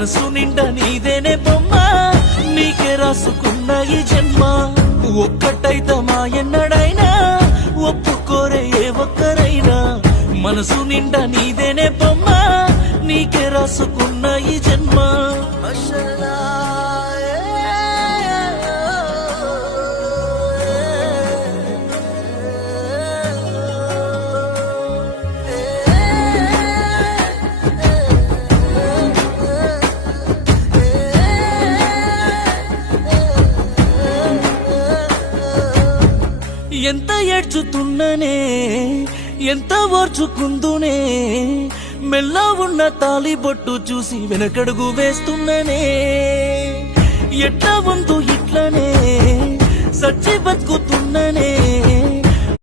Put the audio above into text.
మనసు నిండా నీదేనే బొమ్మ, నీకే రాసుకున్న ఈ జన్మ. ఒక్కటైతే మా ఎన్నడైనా ఒప్పుకోరే ఏ ఒక్కరైనా, మనసు నిండా నీదేనే బొమ్మ, నీకే రాసుకున్న ఈ జన్మ. ఎంత ఏడ్చుతున్ననే, ఎంత ఓర్చుకుందునే, మెల్ల ఉన్న తాలి బొట్టు చూసి వెనకడుగు వేస్తున్ననే. ఎట్లా ఉందో ఇట్లనే సచ్చి బతుకుతున్ననే,